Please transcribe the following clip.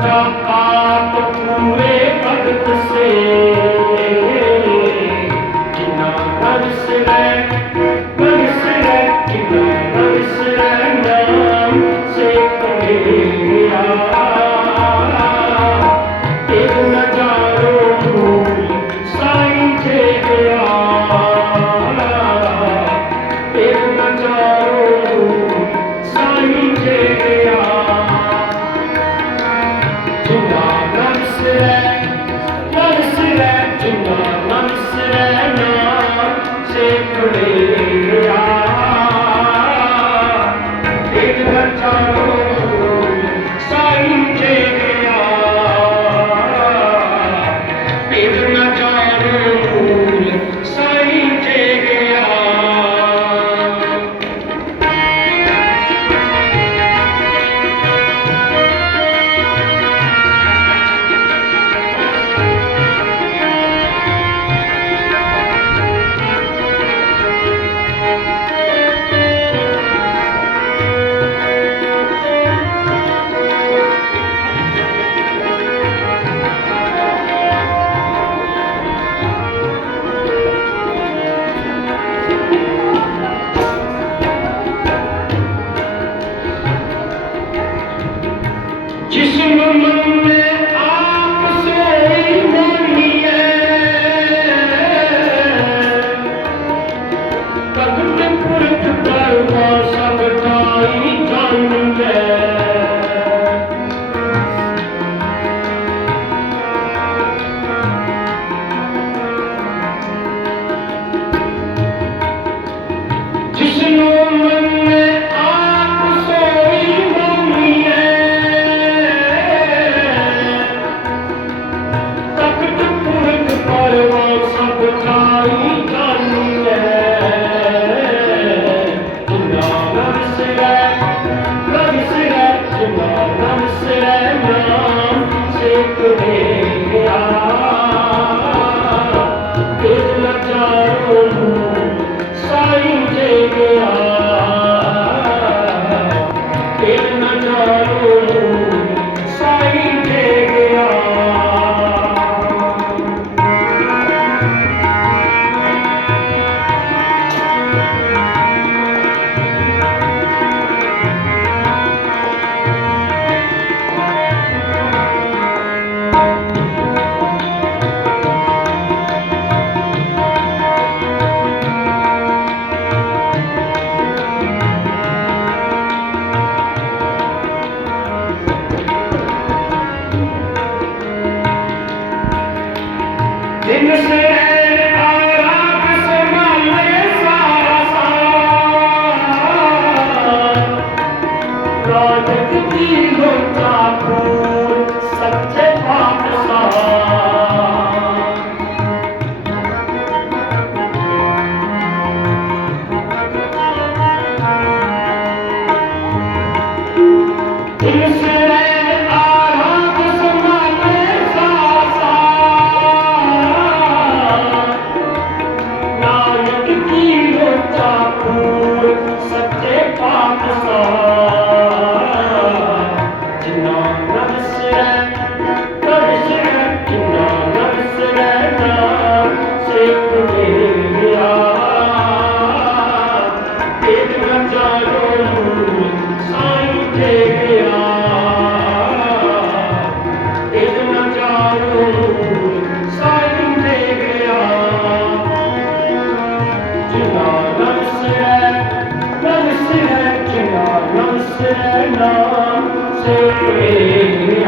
ਪ੍ਰਤਾਪ ਪੂਰੇ ਭਗਤ ਸੇ। Cismim Witnesses on the. Thank you.